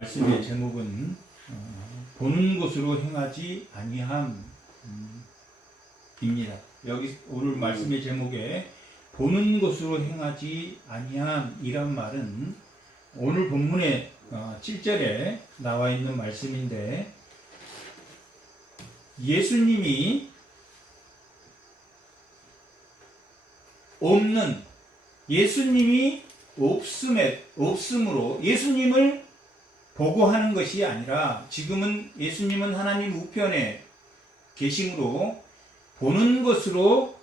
말씀의 제목은 보는 것으로 행하지 아니함입니다. 여기 오늘 말씀의 제목에 보는 것으로 행하지 아니함이란 말은 오늘 본문의 7절에 나와 있는 말씀인데, 예수님이 없음으로 예수님을 보고 하는 것이 아니라, 지금은 예수님은 하나님 우편에 계심으로 보는 것으로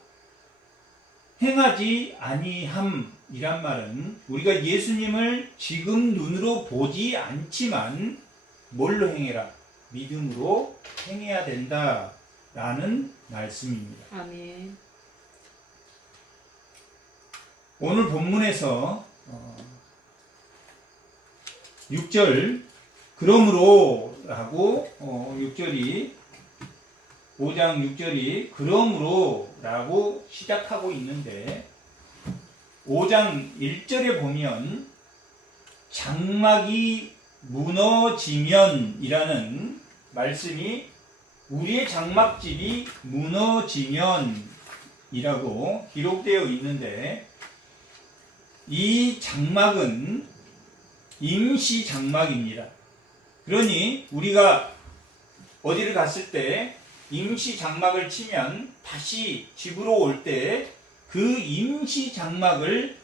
행하지 아니함이란 말은, 우리가 예수님을 지금 눈으로 보지 않지만 뭘로 행해라? 믿음으로 행해야 된다라는 말씀입니다. 아멘. 오늘 본문에서 6절 그러므로 라고 6절이 5장 6절이 그러므로 라고 시작하고 있는데, 5장 1절에 보면 장막이 무너지면 이라는 말씀이, 우리의 장막집이 무너지면 이라고 기록되어 있는데, 이 장막은 임시 장막입니다. 그러니 우리가 어디를 갔을 때 임시 장막을 치면 다시 집으로 올 때 그 임시 장막을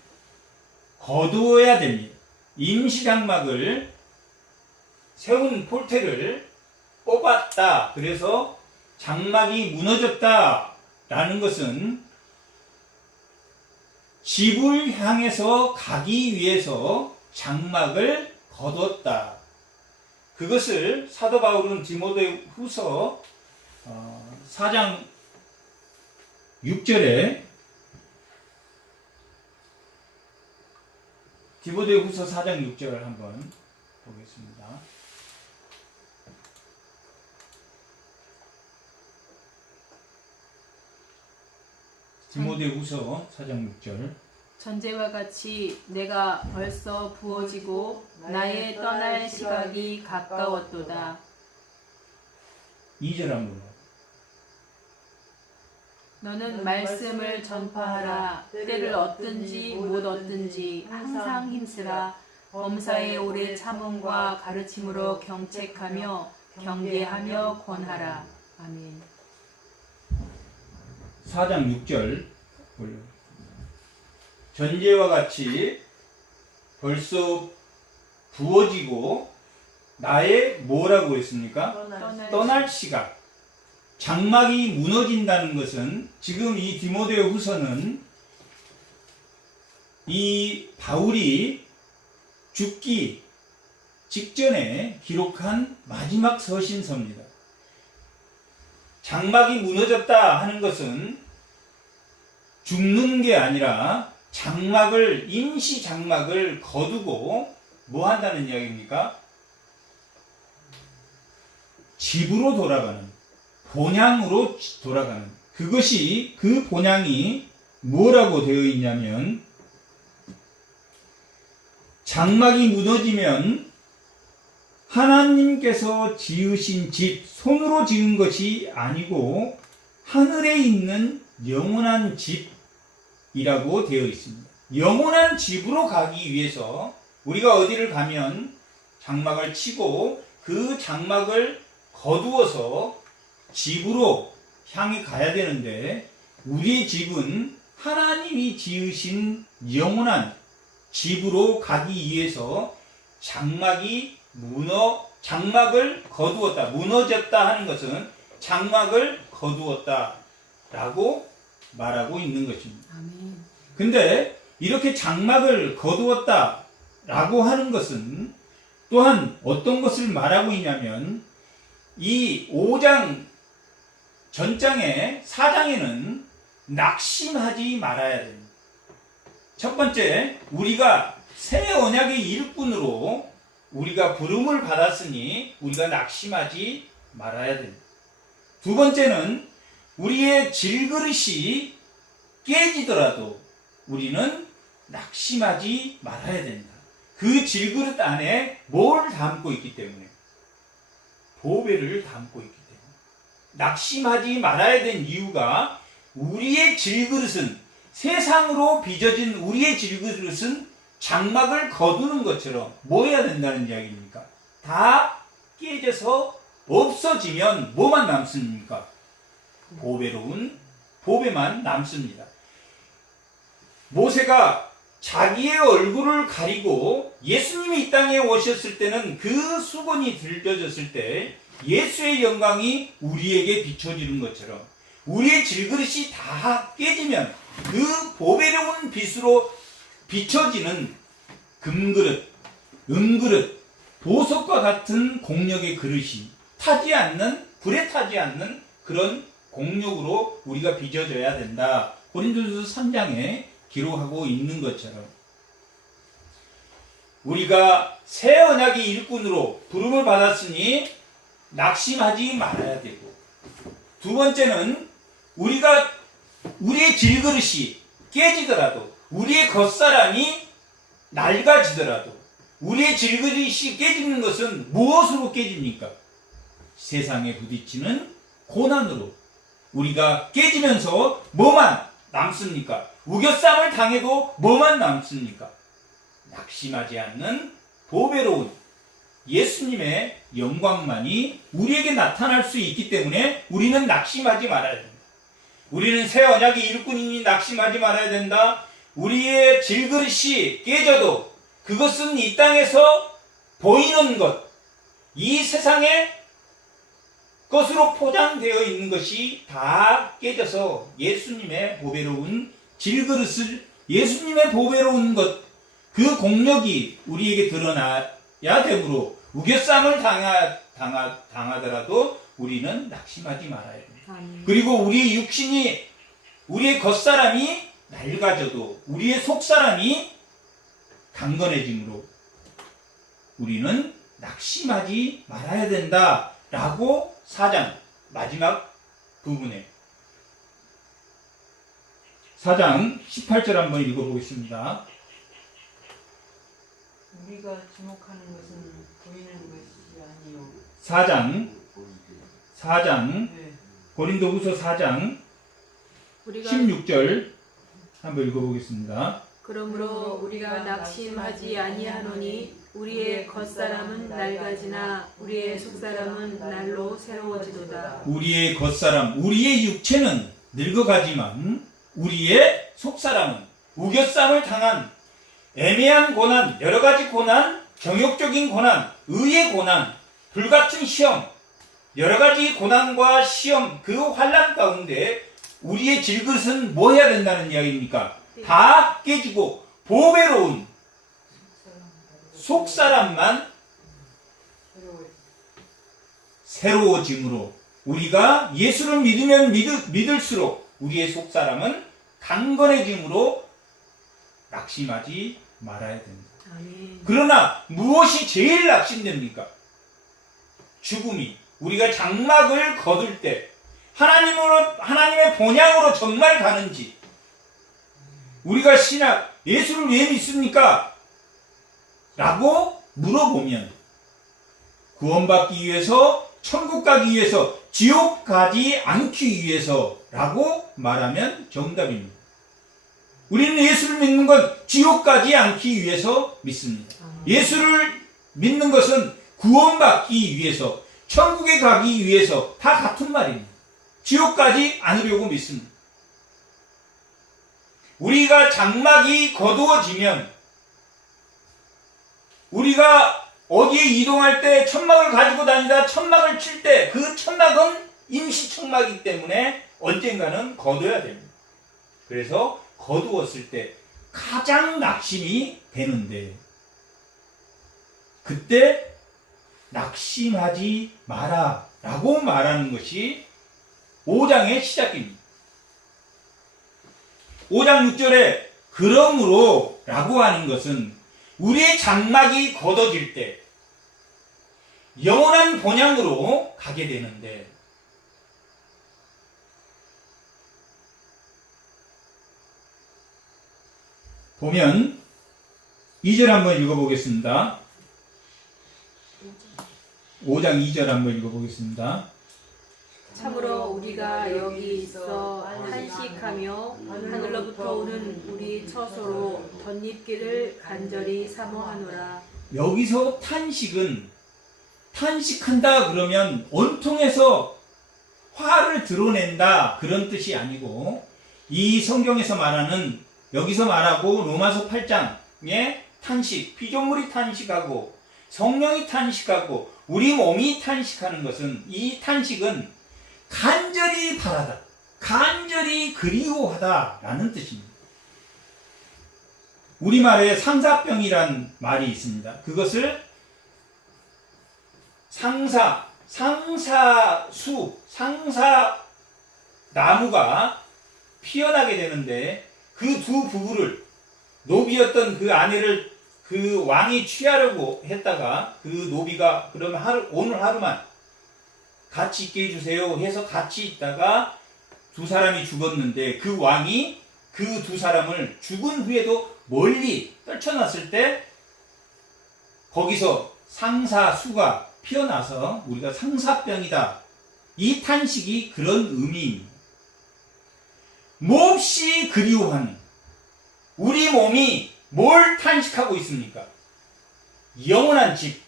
거두어야 됩니다. 임시 장막을 세운 폴대를 뽑았다, 그래서 장막이 무너졌다 라는 것은 집을 향해서 가기 위해서 장막을 거뒀다. 그것을 사도 바울은 디모데후서 4장 6절에, 디모데후서 4장 6절을 한번 보겠습니다. 디모데후서 4장 6절. 전제와 같이 내가 벌써 부어지고 나의 떠날 시각이 가까웠도다. 2절 한번. 너는 말씀을 전파하라. 때를 얻든지 못 얻든지 항상 힘쓰라. 범사의 오래 참음과 가르침으로 경책하며 경계하며 권하라. 아멘. 4장 6절 올려. 전제와 같이 벌써 부어지고 나의 뭐라고 했습니까? 떠날 시각. 장막이 무너진다는 것은, 지금 이 디모데후서는 이 바울이 죽기 직전에 기록한 마지막 서신서입니다. 장막이 무너졌다 하는 것은 죽는 게 아니라 장막을, 임시 장막을 거두고 뭐 한다는 이야기입니까? 집으로 돌아가는, 본향으로 돌아가는, 그것이, 그 본향이 뭐라고 되어 있냐면, 장막이 무너지면 하나님께서 지으신 집, 손으로 지은 것이 아니고 하늘에 있는 영원한 집이라고 되어 있습니다. 영원한 집으로 가기 위해서 우리가 어디를 가면 장막을 치고 그 장막을 거두어서 집으로 향해 가야 되는데, 우리의 집은 하나님이 지으신 영원한 집으로 가기 위해서 장막을 거두었다. 무너졌다 하는 것은 장막을 거두었다 라고 말하고 있는 것입니다. 아멘. 근데 이렇게 장막을 거두었다 라고 하는 것은 또한 어떤 것을 말하고 있냐면, 이 5장 전장에 4장에는 낙심하지 말아야 됩니다. 첫 번째, 우리가 새 언약의 일꾼으로 우리가 부름을 받았으니 우리가 낙심하지 말아야 됩니다. 두 번째는, 우리의 질그릇이 깨지더라도 우리는 낙심하지 말아야 됩니다. 그 질그릇 안에 뭘 담고 있기 때문에? 보배를 담고 있기 때문에. 낙심하지 말아야 된 이유가 우리의 질그릇은, 세상으로 빚어진 우리의 질그릇은 장막을 거두는 것처럼 뭐 해야 된다는 이야기입니까? 다 깨져서 없어지면 뭐만 남습니까? 보배로운 보배만 남습니다. 모세가 자기의 얼굴을 가리고 예수님이 이 땅에 오셨을 때는 그 수건이 들려졌을 때 예수의 영광이 우리에게 비춰지는 것처럼 우리의 질그릇이 다 깨지면 그 보배로운 빛으로 비춰지는 금그릇, 은그릇, 보석과 같은 공력의 그릇이 타지 않는, 불에 타지 않는 그런 공력으로 우리가 빚어져야 된다. 고린도전서 3장에 기록하고 있는 것처럼 우리가 새 언약의 일꾼으로 부름을 받았으니 낙심하지 말아야 되고, 두 번째는 우리의 질그릇이 깨지더라도, 우리의 겉사람이 낡아지더라도, 우리의 질그릇이 깨지는 것은 무엇으로 깨집니까? 세상에 부딪히는 고난으로. 우리가 깨지면서 뭐만 남습니까? 우겨쌈을 당해도 뭐만 남습니까? 낙심하지 않는 보배로운 예수님의 영광만이 우리에게 나타날 수 있기 때문에 우리는 낙심하지 말아야 된다. 우리는 새 언약의 일꾼이니 낙심하지 말아야 된다. 우리의 질그릇이 깨져도 그것은 이 땅에서 보이는 것, 이 세상의 것으로 포장되어 있는 것이 다 깨져서 예수님의 보배로운 질그릇을, 예수님의 보배로운 것, 그 공력이 우리에게 드러나야 되므로 우겨쌈을 당하더라도 우리는 낙심하지 말아야 됩니다. 그리고 우리의 육신이, 우리의 겉사람이 낡아져도 우리의 속사람이 강건해지므로 우리는 낙심하지 말아야 된다라고 4장 마지막 부분에 4장 18절 한번 읽어보겠습니다. 우리가 주목하는 것은 보이는 것이 아니요. 4장 네. 고린도후서 4장 16절 한번 읽어보겠습니다. 그러므로 우리가 낙심하지 아니하노니 우리의 겉사람은 낡아지나 우리의 속사람은 날로 새로워지도다. 우리의 겉사람, 우리의 육체는 늙어가지만 우리의 속사람은 우겨쌈을 당한 애매한 고난, 여러가지 고난, 정욕적인 고난, 의의 고난, 불같은 시험, 여러가지 고난과 시험, 그 환난 가운데 우리의 질그릇은 뭐 해야 된다는 이야기입니까? 다 깨지고 보배로운 속사람만 새로워짐으로 우리가 예수를 믿으면 믿을수록 우리의 속사람은 강건해짐으로 낙심하지 말아야 됩니다. 아멘. 그러나 무엇이 제일 낙심됩니까? 죽음이. 우리가 장막을 거둘 때 하나님의 본향으로 정말 가는지, 우리가 신약 예수를 왜 믿습니까? 라고 물어보면 구원받기 위해서, 천국 가기 위해서, 지옥 가지 않기 위해서 라고 말하면 정답입니다. 우리는 예수를 믿는 건 지옥 가지 않기 위해서 믿습니다. 예수를 믿는 것은 구원받기 위해서, 천국에 가기 위해서, 다 같은 말입니다. 지옥 가지 않으려고 믿습니다. 우리가 장막이 거두어지면, 우리가 어디에 이동할 때 천막을 가지고 다니다 천막을 칠 때 그 천막은 임시천막이기 때문에 언젠가는 거둬야 됩니다. 그래서 거두었을 때 가장 낙심이 되는데, 그때 낙심하지 마라 라고 말하는 것이 5장의 시작입니다. 5장 6절에 그러므로 라고 하는 것은 우리의 장막이 걷어질 때 영원한 본향으로 가게 되는데, 보면 2절 한번 읽어보겠습니다. 5장 2절 한번 읽어보겠습니다. 참으로 우리가 여기 있어 탄식하며 하늘로부터 오는 우리 처소로 덧입기를 간절히 사모하노라. 여기서 탄식은 탄식한다 그러면 온통에서 화를 드러낸다 그런 뜻이 아니고 이 성경에서 말하는 여기서 말하고 로마서 8장의 탄식, 피조물이 탄식하고 성령이 탄식하고 우리 몸이 탄식하는 것은 이 탄식은 간절히 바라다, 간절히 그리워하다 라는 뜻입니다. 우리말에 상사병이란 말이 있습니다. 그것을 상사나무가 피어나게 되는데 그 두 부부를 노비였던 그 아내를 그 왕이 취하려고 했다가 그 노비가 그러면 오늘 하루만 같이 있게 해주세요 해서 같이 있다가 두 사람이 죽었는데 그 왕이 그 두 사람을 죽은 후에도 멀리 떨쳐놨을 때 거기서 상사수가 피어나서 우리가 상사병이다. 이 탄식이 그런 의미입니다. 몹시 그리워하는 우리 몸이 뭘 탄식하고 있습니까? 영원한 집,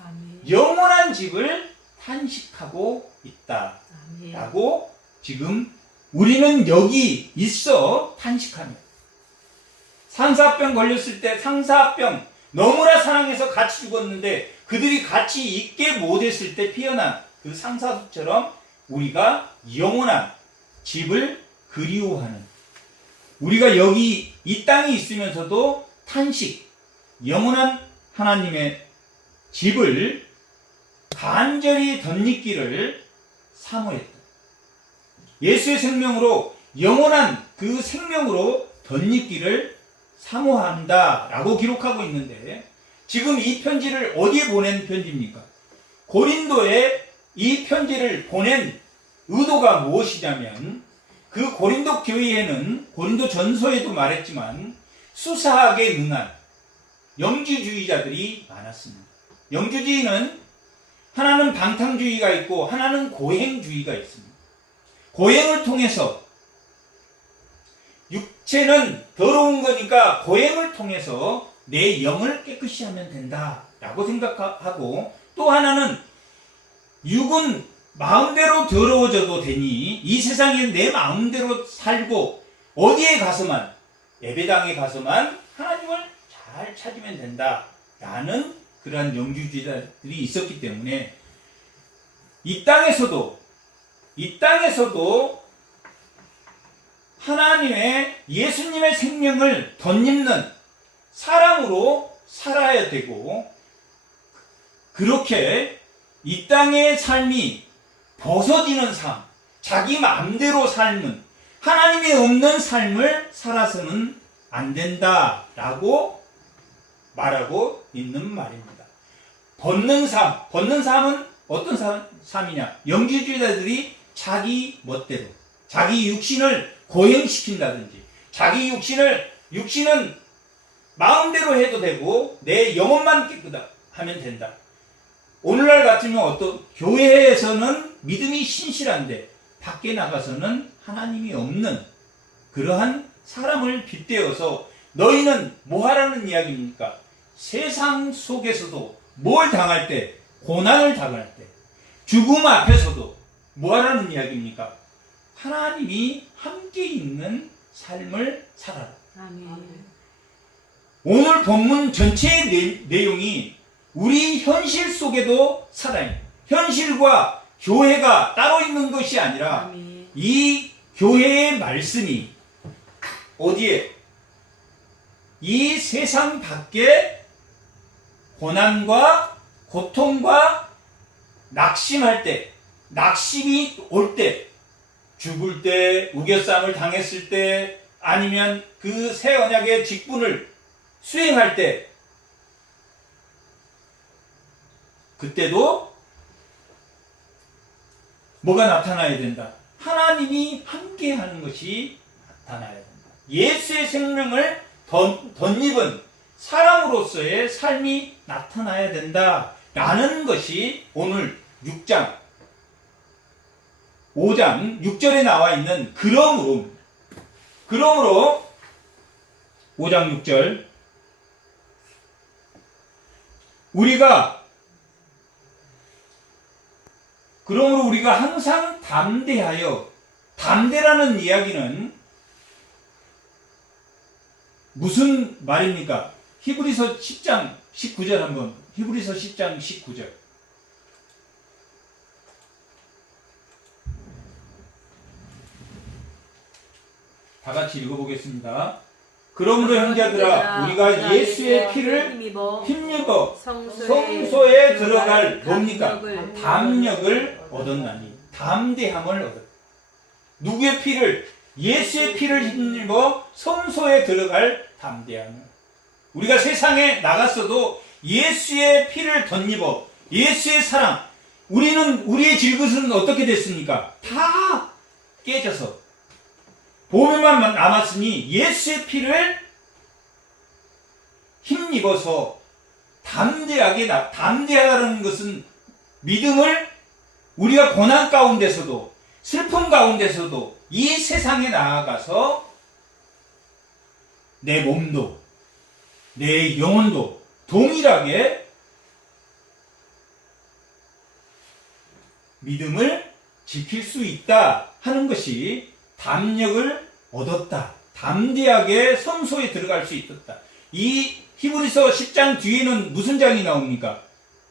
아멘. 영원한 집을 탄식하고 있다 아멘. 라고 지금 우리는 여기 있어 탄식하며 상사병 걸렸을 때 상사병 너무나 사랑해서 같이 죽었는데 그들이 같이 있게 못했을 때 피어난 그 상사수처럼 우리가 영원한 집을 그리워하는 우리가 여기 이 땅에 있으면서도 탄식 영원한 하나님의 집을 간절히 덧입기를 사모했다. 예수의 생명으로 영원한 그 생명으로 덧입기를 사모한다 라고 기록하고 있는데 지금 이 편지를 어디에 보낸 편지입니까? 고린도에 이 편지를 보낸 의도가 무엇이냐면 그 고린도 교회에는 고린도 전서에도 말했지만 수사학에 능한 영주주의자들이 많았습니다. 영주주의는 하나는 방탕주의가 있고 하나는 고행주의가 있습니다. 고행을 통해서 육체는 더러운 거니까 고행을 통해서 내 영을 깨끗이 하면 된다라고 생각하고 또 하나는 육은 마음대로 더러워져도 되니 이 세상에 내 마음대로 살고 어디에 가서만 예배당에 가서만 하나님을 잘 찾으면 된다라는 그러한 영주주의자들이 있었기 때문에 이 땅에서도 하나님의 예수님의 생명을 덧입는 사랑으로 살아야 되고 그렇게 이 땅의 삶이 벗어지는 삶, 자기 마음대로 삶은 하나님이 없는 삶을 살아서는 안 된다라고 말하고 있는 말입니다. 벗는 삶은 어떤 삶이냐? 영주주의자들이 자기 멋대로, 자기 육신을 고행시킨다든지, 자기 육신은 마음대로 해도 되고 내 영혼만 깨끗하면 된다. 오늘날 같으면 교회에서는 믿음이 신실한데 밖에 나가서는 하나님이 없는 그러한 사람을 빗대어서 너희는 뭐 하라는 이야기입니까? 세상 속에서도 뭘 당할 때, 고난을 당할 때, 죽음 앞에서도 뭐 하라는 이야기입니까? 하나님이 함께 있는 삶을 살아라. 아멘. 오늘 본문 전체의 내용이 우리 현실 속에도 살아요. 현실과 교회가 따로 있는 것이 아니라 아멘. 이 교회의 말씀이 어디에? 이 세상 밖에 고난과 고통과 낙심할 때, 낙심이 올 때, 죽을 때, 우겨쌈을 당했을 때, 아니면 그 새 언약의 직분을 수행할 때, 그때도 뭐가 나타나야 된다? 하나님이 함께 하는 것이 나타나야 된다. 예수의 생명을 덧입은 사람으로서의 삶이 나타나야 된다라는 것이 오늘 6장 5장 6절에 나와 있는 그러므로 5장 6절 그러므로 우리가 항상 담대라는 이야기는 무슨 말입니까? 히브리서 10장 19절 한번 히브리서 10장 19절 다 같이 읽어보겠습니다. 그러므로 형제들아 우리가 예수의 피를 힘입어 성소에 들어갈 뭡니까? 담력을 얻었나니 담대함을 얻었다. 누구의 피를? 예수의 피를 힘입어 성소에 들어갈 담대함을. 우리가 세상에 나갔어도 예수의 피를 덧입어 예수의 사랑, 우리의 질것은 어떻게 됐습니까? 다 깨져서 보배만 남았으니 예수의 피를 힘입어서 담대하다는 것은 믿음을 우리가 고난 가운데서도 슬픔 가운데서도 이 세상에 나아가서 내 몸도 내 영혼도 동일하게 믿음을 지킬 수 있다 하는 것이 담력을 얻었다. 담대하게 성소에 들어갈 수 있었다. 이 히브리서 10장 뒤에는 무슨 장이 나옵니까?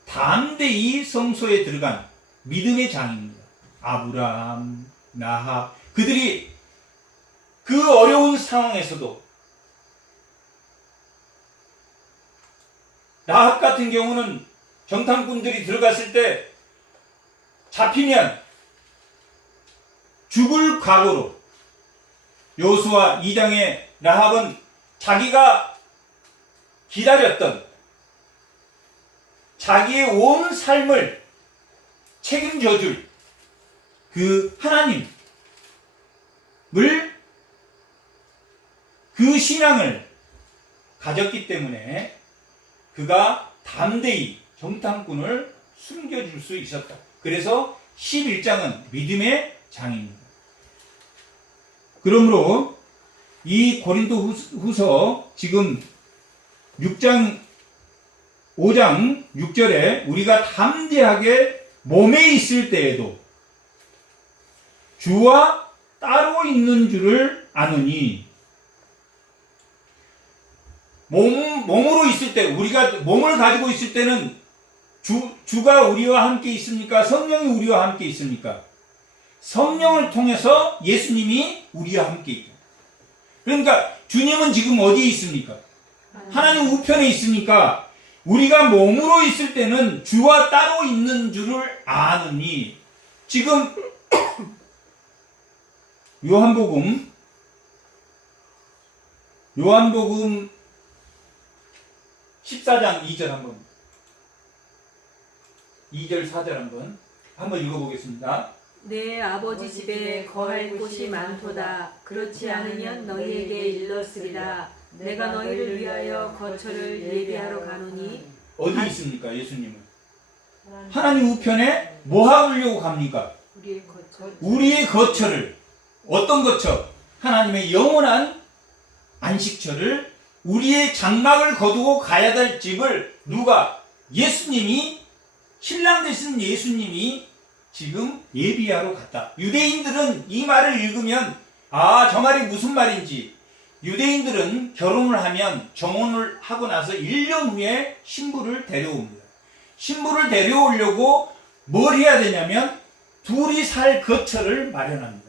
담대히 성소에 들어간 믿음의 장입니다. 아브라함, 나합, 그들이 그 어려운 상황에서도 나합 같은 경우는 정탐꾼들이 들어갔을 때 잡히면 죽을 각오로 여호수아 2장의 라합은 자기가 기다렸던 자기의 온 삶을 책임져 줄 그 하나님을 그 신앙을 가졌기 때문에 그가 담대히 정탐꾼을 숨겨줄 수 있었다. 그래서 11장은 믿음의 장입니다. 그러므로 이 고린도 후서 지금 5장 6절에 우리가 담대하게 몸에 있을 때에도 주와 따로 있는 줄을 아느니 몸으로 있을 때 우리가 몸을 가지고 있을 때는 주가 우리와 함께 있습니까? 성령이 우리와 함께 있습니까? 성령을 통해서 예수님이 우리와 함께 있다. 그러니까 주님은 지금 어디에 있습니까? 하나님 우편에 있으니까 우리가 몸으로 있을 때는 주와 따로 있는 줄을 아느니 지금 요한복음 14장 2절 한번 2절 4절 한번 읽어보겠습니다. 내 아버지 집에 거할 곳이 많도다. 그렇지 않으면 너희에게 일렀으리라. 내가 너희를 위하여 거처를 예비하러 가노니. 어디 있습니까? 예수님은 하나님 우편에 뭐 하려고 갑니까? 우리의 거처를. 어떤 거처? 하나님의 영원한 안식처를, 우리의 장막을 거두고 가야 될 집을 누가? 예수님이, 신랑 되신 예수님이 지금 예비하러 갔다. 유대인들은 이 말을 읽으면 저 말이 무슨 말인지, 유대인들은 결혼을 하면 정혼을 하고 나서 1년 후에 신부를 데려옵니다. 신부를 데려오려고 뭘 해야 되냐면 둘이 살 거처를 마련합니다.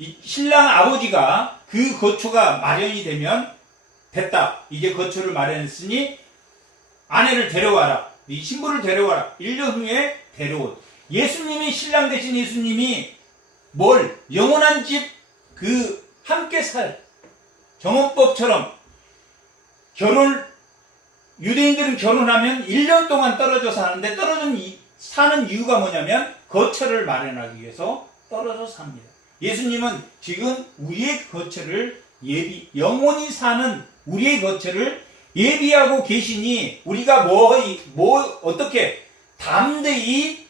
이 신랑 아버지가 그 거처가 마련이 되면 됐다. 이제 거처를 마련했으니 아내를 데려와라. 이 신부를 데려와라. 1년 후에 데려온. 예수님이, 신랑 되신 예수님이 뭘? 영원한 집, 함께 살 정혼법처럼 유대인들은 결혼하면 1년 동안 떨어져 사는데 사는 이유가 뭐냐면 거처를 마련하기 위해서 떨어져 삽니다. 예수님은 지금 우리의 거처를 영원히 사는 우리의 거처를 예비하고 계시니 우리가 어떻게 담대히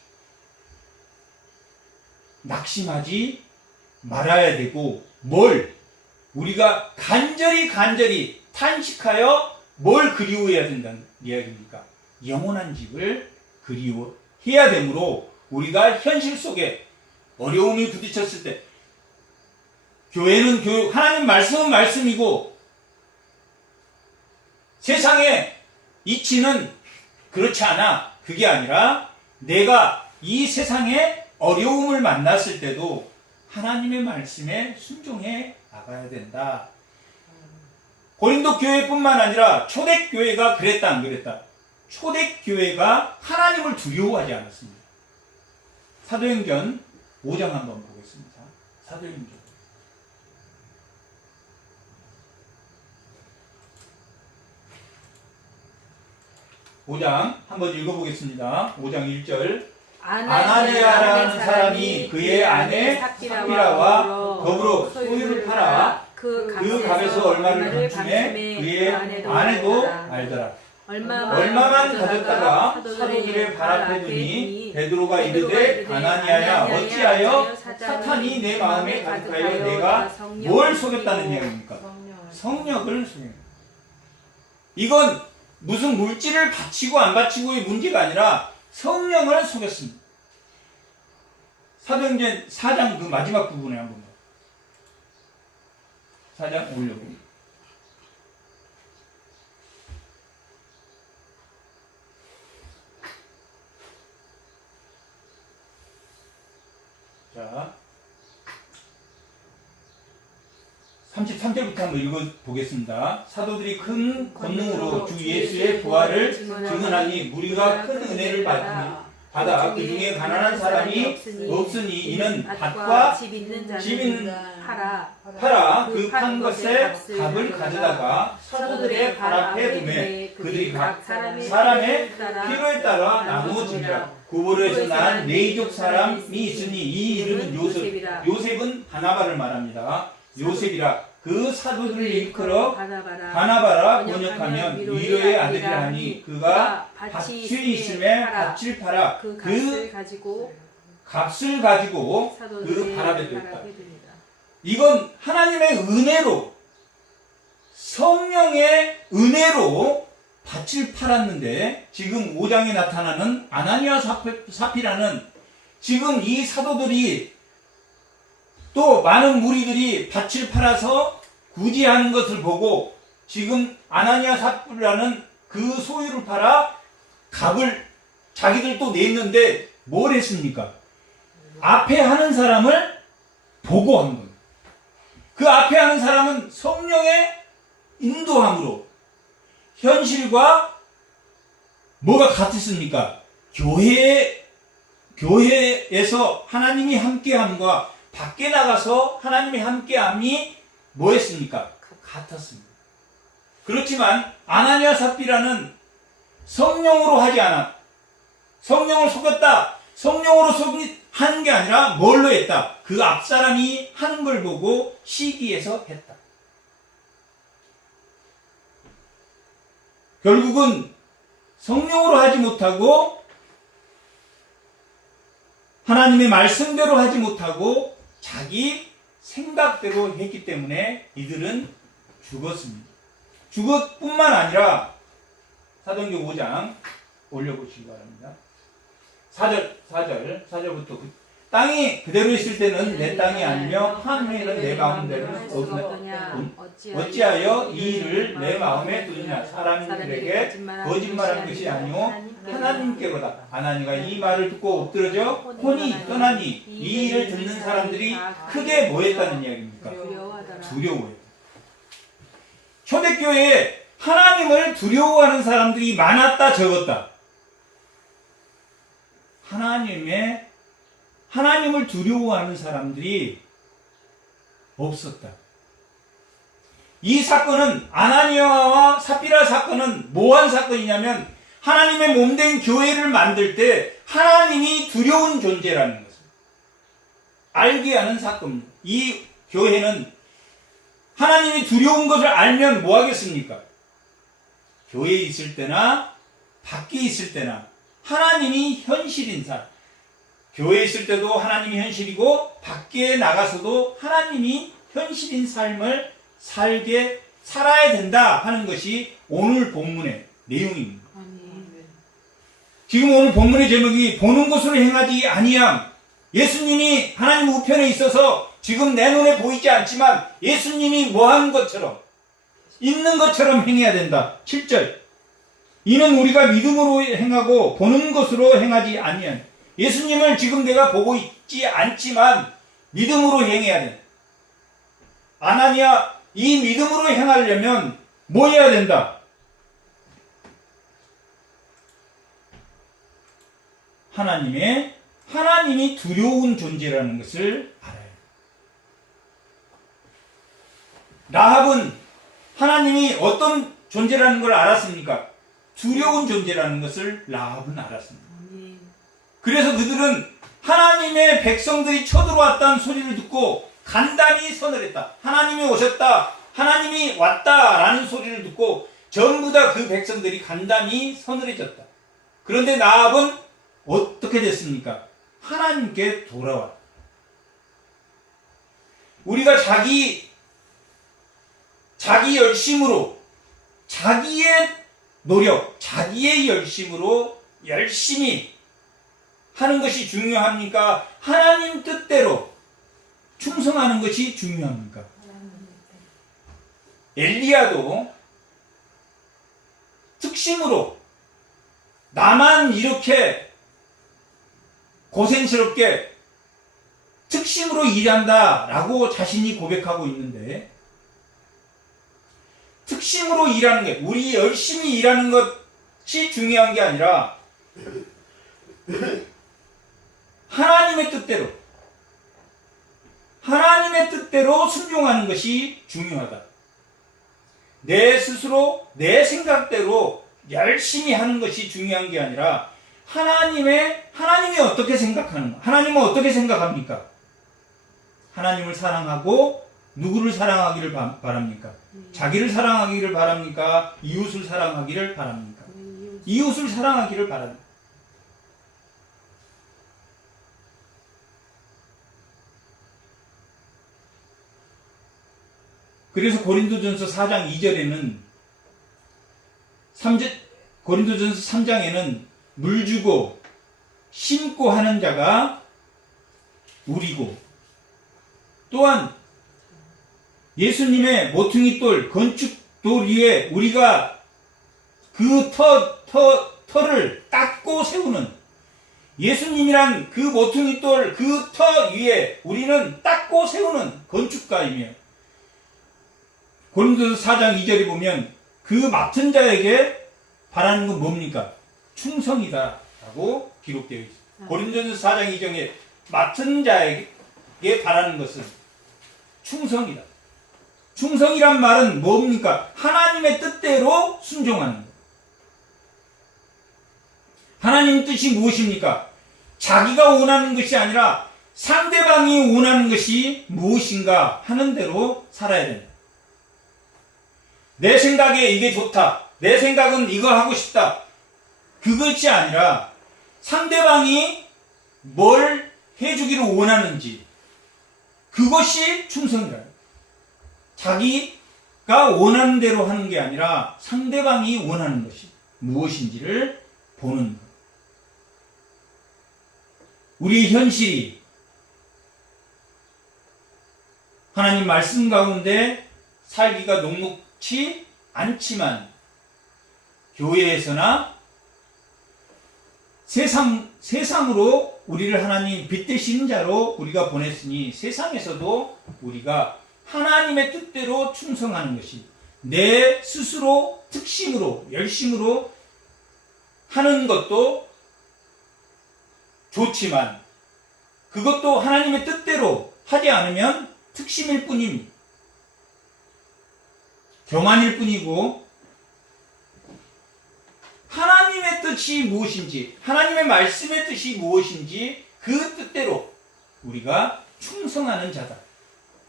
낙심하지 말아야 되고, 우리가 간절히 탄식하여 뭘 그리워해야 된다는 이야기입니까? 영원한 집을 그리워해야 되므로 우리가 현실 속에 어려움이 부딪혔을 때, 교회는 교회, 하나님 말씀은 말씀이고 세상의 이치는 그렇지 않아. 그게 아니라 내가 이 세상의 어려움을 만났을 때도 하나님의 말씀에 순종해 나가야 된다. 고린도 교회뿐만 아니라 초대교회가 그랬다 안 그랬다? 초대교회가 하나님을 두려워하지 않았습니다. 사도행전 5장 한번 보겠습니다. 사도행전 5장 한번 읽어보겠습니다. 5장 1절. 아나니아라는 사람이 그의 아내 삽비라와 더불어 소유를 팔아 그 값에서 얼마를 감춤해 그의 아내도 알더라. 얼마만 가졌다가 사도들의 발 앞에 두니 베드로가 이르되 아나니아야 어찌하여 사탄이 내 마음에 가득하여 내가 뭘 속였다는 이야기입니까? 성령을 속였다. 이건 무슨 물질을 바치고 안 바치고의 문제가 아니라 성령을 속였습니다. 사도행전 4장 그 마지막 부분에 한번 봐. 4장 올려봅니다. 자, 33절부터 한번 읽어보겠습니다. 사도들이 큰 권능으로 주 예수의 부활을 증언하니 무리가 큰 은혜를 받아 그 중에 가난한 사람이 없으니 이는 밭과 집 있는 팔아 그 판 것에 값을 가져다가 사도들의 발 앞에 두매 그들이 각 사람의 필요에 따라 나누어지니라. 구보로에서 난 레이족 사람이 있으니 이 이름은 요셉은 바나바를 말합니다. 요셉이라. 그 사도들을 일컬어 바나바라 번역하면 위로의 아들이라 하니 그가 밭이 있음에 밭을 팔아 그 값을 가지고 그 발 앞에 뒀다. 이건 하나님의 은혜로, 성령의 은혜로 밭을 팔았는데, 지금 5장에 나타나는 아나니아 삽비라는 지금 이 사도들이 또 많은 무리들이 밭을 팔아서 구제하는 것을 보고 지금 아나니아 삽비라는 그 소유를 팔아 값을 자기들도 냈는데 뭘 했습니까? 앞에 하는 사람을 보고 한 거예요. 그 앞에 하는 사람은 성령의 인도함으로 현실과 뭐가 같았습니까? 교회에서 하나님이 함께함과 밖에 나가서 하나님이 함께함이 뭐였습니까? 같았습니다. 그렇지만 아나니아 삽비라는 성령으로 하지 않아. 성령을 속였다. 성령으로 하는 게 아니라 뭘로 했다? 그 앞사람이 하는 걸 보고 시기해서 했다. 결국은 성령으로 하지 못하고 하나님의 말씀대로 하지 못하고 자기 생각대로 했기 때문에 이들은 죽었습니다. 죽었뿐만 아니라 사도행전 5장 올려보시기 바랍니다. 4절부터 땅이 그대로 있을 때는 내 땅이 아니며 하늘에는 내 마음대로는 없느냐. 어찌하여 이 일을 내 마음에 두느냐. 사람들에게 거짓말한 것이 아니오 하나님께로다. 아나니가 이 말을 듣고 엎드러져 혼이 떠나니 이 일을 듣는 사람들이 크게 뭐했다는 이야기입니까? 두려워했다. 초대교회에 하나님을 두려워하는 사람들이 많았다 적었다. 하나님을 두려워하는 사람들이 없었다. 이 사건은 아나니아와 삽비라 사건은 뭐한 사건이냐면 하나님의 몸된 교회를 만들 때 하나님이 두려운 존재라는 것을 알게 하는 사건입니다. 이 교회는 하나님이 두려운 것을 알면 뭐 하겠습니까? 교회에 있을 때나 밖에 있을 때나 하나님이 현실인 삶. 교회에 있을 때도 하나님이 현실이고 밖에 나가서도 하나님이 현실인 삶을 살아야 된다 하는 것이 오늘 본문의 내용입니다. 지금 오늘 본문의 제목이 보는 것으로 행하지 아니함. 예수님이 하나님 우편에 있어서 지금 내 눈에 보이지 않지만 예수님이 뭐한 것처럼 있는 것처럼 행해야 된다. 7절. 이는 우리가 믿음으로 행하고 보는 것으로 행하지 아니함. 예수님을 지금 내가 보고 있지 않지만 믿음으로 행해야 된다. 아나니아, 이 믿음으로 행하려면 뭐 해야 된다? 하나님이 두려운 존재라는 것을 알아야 해요. 라합은 하나님이 어떤 존재라는 걸 알았습니까? 두려운 존재라는 것을 라합은 알았습니다. 그래서 그들은 하나님의 백성들이 쳐들어왔다는 소리를 듣고 간단히 선을 했다. 하나님이 오셨다. 하나님이 왔다라는 소리를 듣고 전부 다 그 백성들이 간단히 서늘해졌다. 그런데 라합은 어떻게 됐습니까? 하나님께 돌아왔다. 우리가 자기 열심으로, 자기의 노력, 자기의 열심으로 열심히 하는 것이 중요합니까? 하나님 뜻대로 충성하는 것이 중요합니까? 엘리야도 특심으로 나만 이렇게 고생스럽게 특심으로 일한다라고 자신이 고백하고 있는데, 특심으로 일하는 게, 우리 열심히 일하는 것이 중요한 게 아니라 하나님의 뜻대로 순종하는 것이 중요하다. 내 스스로, 내 생각대로 열심히 하는 것이 중요한 게 아니라 하나님이 어떻게 생각하는가? 하나님은 어떻게 생각합니까? 하나님을 사랑하고 누구를 사랑하기를 바랍니까? 자기를 사랑하기를 바랍니까? 이웃을 사랑하기를 바랍니까? 이웃을 사랑하기를 바랍니다. 그래서 고린도전서 4장 2절에는 고린도전서 3장에는 물 주고 심고 하는 자가 우리고, 또한 예수님의 모퉁이돌 건축돌 위에 우리가 그 터를 닦고 세우는, 예수님이란 그 모퉁이돌 그 터 위에 우리는 닦고 세우는 건축가이며, 고린도서 4장 2절에 보면 그 맡은 자에게 바라는 건 뭡니까? 충성이다 라고 기록되어 있습니다. 고린도서 4장 2절에 맡은 자에게 바라는 것은 충성이다. 충성이란 말은 뭡니까? 하나님의 뜻대로 순종하는 것. 하나님 뜻이 무엇입니까? 자기가 원하는 것이 아니라 상대방이 원하는 것이 무엇인가 하는 대로 살아야 된다. 내 생각에 이게 좋다. 내 생각은 이거 하고 싶다. 그것이 아니라 상대방이 뭘 해주기를 원하는지, 그것이 충성이다. 자기가 원하는 대로 하는 게 아니라 상대방이 원하는 것이 무엇인지를 보는 것. 우리의 현실이 하나님 말씀 가운데 살기가 녹록치 않지만, 교회에서나 세상으로 우리를 하나님 빗대시는 자로 우리가 보냈으니, 세상에서도 우리가 하나님의 뜻대로 충성하는 것이, 내 스스로 특심으로 열심으로 하는 것도 좋지만 그것도 하나님의 뜻대로 하지 않으면 특심일 뿐입니다. 교만일 뿐이고, 하나님의 뜻이 무엇인지, 하나님의 말씀의 뜻이 무엇인지 그 뜻대로 우리가 충성하는 자다.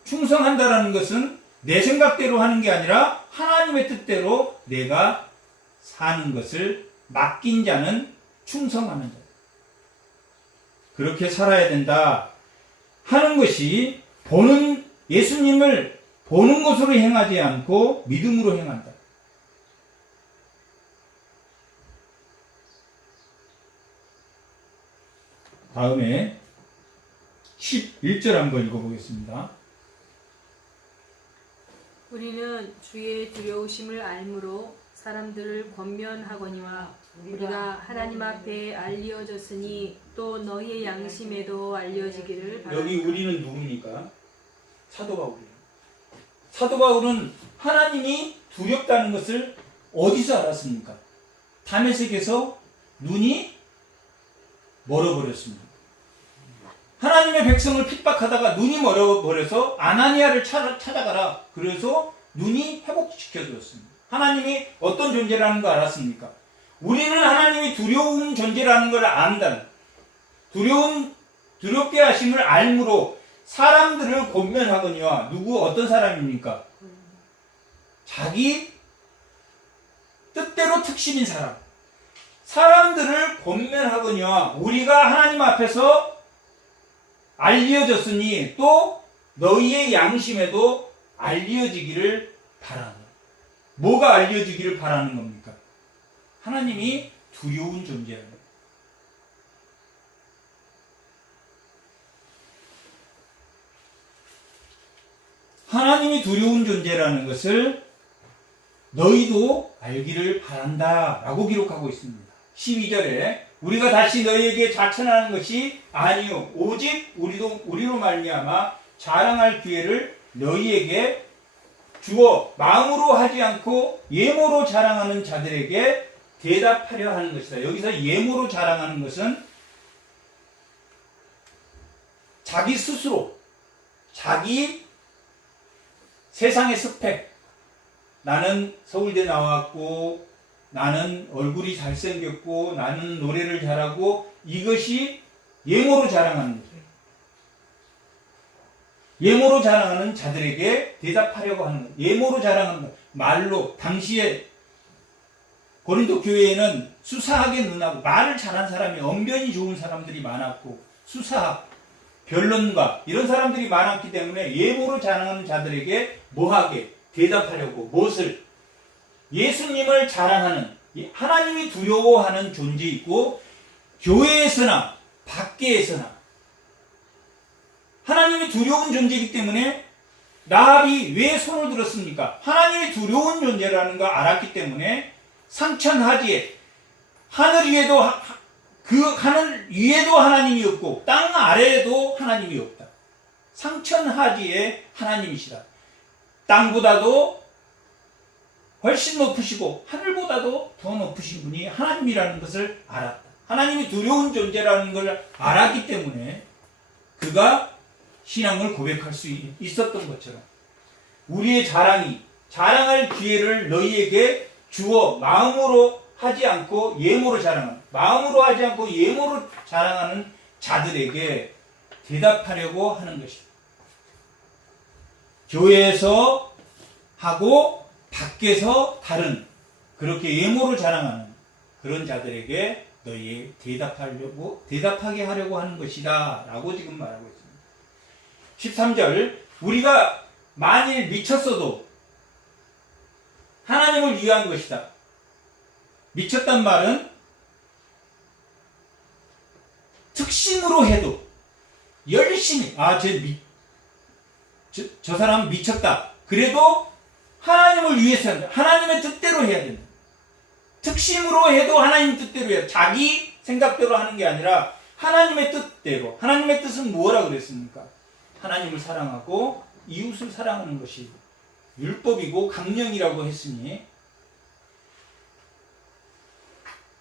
충성한다라는 것은 내 생각대로 하는 게 아니라 하나님의 뜻대로 내가 사는 것을 맡긴 자는 충성하는 자. 그렇게 살아야 된다 하는 것이 예수님을 보는 것으로 행하지 않고 믿음으로 행한다. 다음에 11절 한번 읽어보겠습니다. 우리는 주의 두려우심을 알므로 사람들을 권면하거니와 우리가 하나님 앞에 알려졌으니 또 너희의 양심에도 알려지기를 바란다. 여기 우리는 누굽니까? 사도 바울이에요. 사도 바울은 하나님이 두렵다는 것을 어디서 알았습니까? 다메섹에서 눈이 멀어버렸습니다. 하나님의 백성을 핍박하다가 눈이 멀어버려서 아나니아를 찾아가라. 그래서 눈이 회복시켜주었습니다. 하나님이 어떤 존재라는 거 알았습니까? 우리는 하나님이 두려운 존재라는 걸 안다는, 두렵게 하심을 알므로 사람들을 권면하거니와, 어떤 사람입니까? 자기 뜻대로 특심인 사람. 사람들을 권면하거니와 우리가 하나님 앞에서 알려졌으니 또 너희의 양심에도 알려지기를 바라는. 뭐가 알려지기를 바라는 겁니까? 하나님이 두려운 존재라는 거예요. 하나님이 두려운 존재라는 것을 너희도 알기를 바란다 라고 기록하고 있습니다. 12절에 우리가 다시 너희에게 자천하는 것이 아니요 오직 우리로 말미암아 자랑할 기회를 너희에게 주어 마음으로 하지 않고 예모로 자랑하는 자들에게 대답하려 하는 것이다. 여기서 예모로 자랑하는 것은 자기 스스로, 자기 세상의 스펙, 나는 서울대 나왔고, 나는 얼굴이 잘생겼고, 나는 노래를 잘하고, 이것이 예모로 자랑하는 거죠. 예모로 자랑하는 자들에게 대답하려고 하는 것. 예모로 자랑하는 것. 말로, 당시에 고린도 교회에는 수사학에 능하고 말을 잘한 사람이, 언변이 좋은 사람들이 많았고, 수사학, 변론가 이런 사람들이 많았기 때문에 예모로 자랑하는 자들에게 뭐하게 대답하려고, 무엇을? 예수님을 자랑하는, 하나님이 두려워하는 존재 있고, 교회에서나 밖에서나 하나님이 두려운 존재이기 때문에 라합이 왜 손을 들었습니까? 하나님이 두려운 존재라는 걸 알았기 때문에 상천하지에, 하늘 위에도 그 하늘 위에도 하나님이 없고 땅 아래에도 하나님이 없다. 상천하지에 하나님이시다. 땅보다도 훨씬 높으시고 하늘보다도 더 높으신 분이 하나님이라는 것을 알았다. 하나님이 두려운 존재라는 걸 알았기 때문에 그가 신앙을 고백할 수 있었던 것처럼 우리의 자랑할 기회를 너희에게 주어 마음으로 하지 않고 예모로 자랑하는, 마음으로 하지 않고 예모로 자랑하는 자들에게 대답하려고 하는 것이다. 교회에서 하고 밖에서 다른, 그렇게 예모로 자랑하는 그런 자들에게 너희 대답하게 하려고 하는 것이다 라고 지금 말하고 있습니다. 13절, 우리가 만일 미쳤어도 하나님을 위한 것이다. 미쳤단 말은 특심으로 해도 열심히, 저 사람은 미쳤다. 그래도 하나님을 위해서 한다. 하나님의 뜻대로 해야 된다. 특심으로 해도 하나님 뜻대로 해야, 자기 생각대로 하는 게 아니라 하나님의 뜻대로. 하나님의 뜻은 뭐라 그랬습니까? 하나님을 사랑하고 이웃을 사랑하는 것이 율법이고 강령이라고 했으니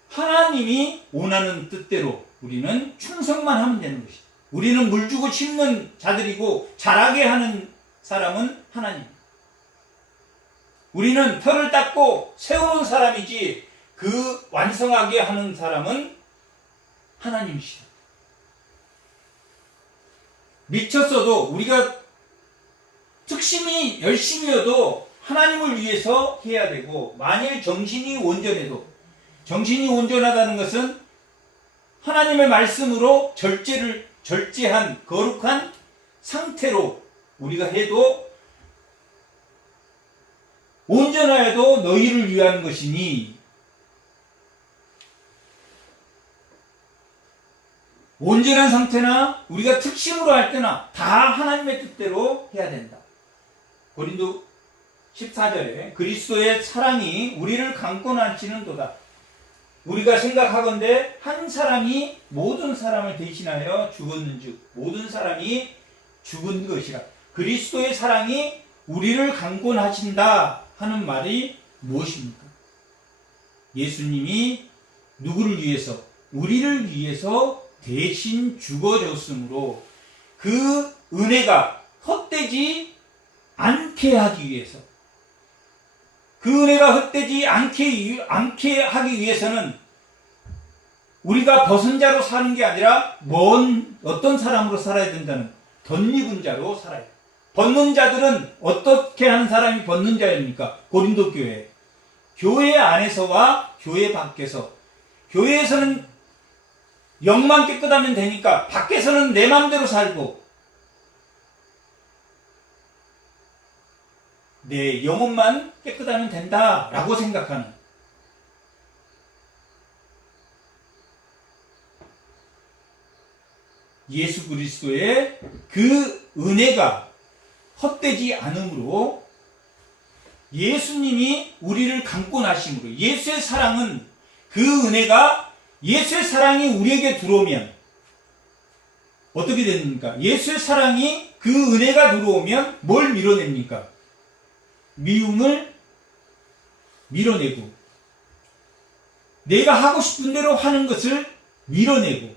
하나님이 원하는 뜻대로 우리는 충성만 하면 되는 것이다. 우리는 물 주고 심는 자들이고 자라게 하는 사람은 하나님. 우리는 털을 닦고 세우는 사람이지 그 완성하게 하는 사람은 하나님이시다. 미쳤어도 우리가 특심이 열심히여도 하나님을 위해서 해야 되고, 만일 정신이 온전해도, 정신이 온전하다는 것은 하나님의 말씀으로 절제한 거룩한 상태로 우리가 해도 온전하여도 너희를 위한 것이니, 온전한 상태나 우리가 특심으로 할 때나 다 하나님의 뜻대로 해야 된다. 고린도 14절에 그리스도의 사랑이 우리를 강권하시는도다. 우리가 생각하건대 한 사람이 모든 사람을 대신하여 죽었는즉 모든 사람이 죽은 것이라. 그리스도의 사랑이 우리를 강권하신다 하는 말이 무엇입니까? 예수님이 누구를 위해서? 우리를 위해서 대신 죽어줬으므로 그 은혜가 헛되지 않게 하기 위해서, 그 은혜가 헛되지 않게 하기 위해서는 우리가 벗은 자로 사는 게 아니라 어떤 사람으로 살아야 된다는, 덧입은 자로 살아야 돼. 벗는 자들은 어떻게 하는 사람이 벗는 자입니까? 고린도 교회 안에서와 교회 밖에서. 교회에서는 영만 깨끗하면 되니까 밖에서는 내 마음대로 살고 내 영혼만 깨끗하면 된다라고 생각하는, 예수 그리스도의 그 은혜가 헛되지 않으므로, 예수님이 우리를 강권하심으로, 예수의 사랑은, 그 은혜가, 예수의 사랑이 우리에게 들어오면 어떻게 됩니까? 예수의 사랑이, 그 은혜가 들어오면 뭘 밀어냅니까? 미움을 밀어내고, 내가 하고 싶은 대로 하는 것을 밀어내고,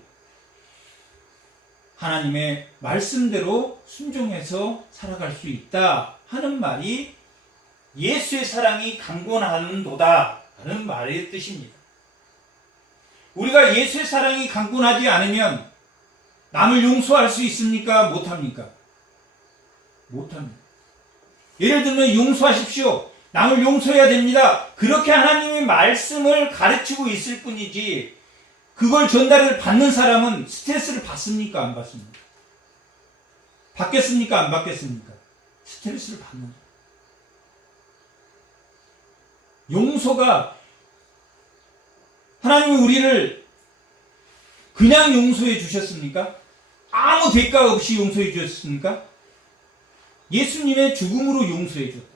하나님의 말씀대로 순종해서 살아갈 수 있다 하는 말이 예수의 사랑이 강권하는도다 하는 말의 뜻입니다. 우리가 예수의 사랑이 강권하지 않으면 남을 용서할 수 있습니까? 못합니까? 못합니다. 예를 들면 용서하십시오. 남을 용서해야 됩니다. 그렇게 하나님의 말씀을 가르치고 있을 뿐이지, 그걸 전달을 받는 사람은 스트레스를 받습니까? 안 받습니까? 받겠습니까? 안 받겠습니까? 스트레스를 받는 거예요. 용서가, 하나님이 우리를 그냥 용서해 주셨습니까? 아무 대가 없이 용서해 주셨습니까? 예수님의 죽음으로 용서해 줬다.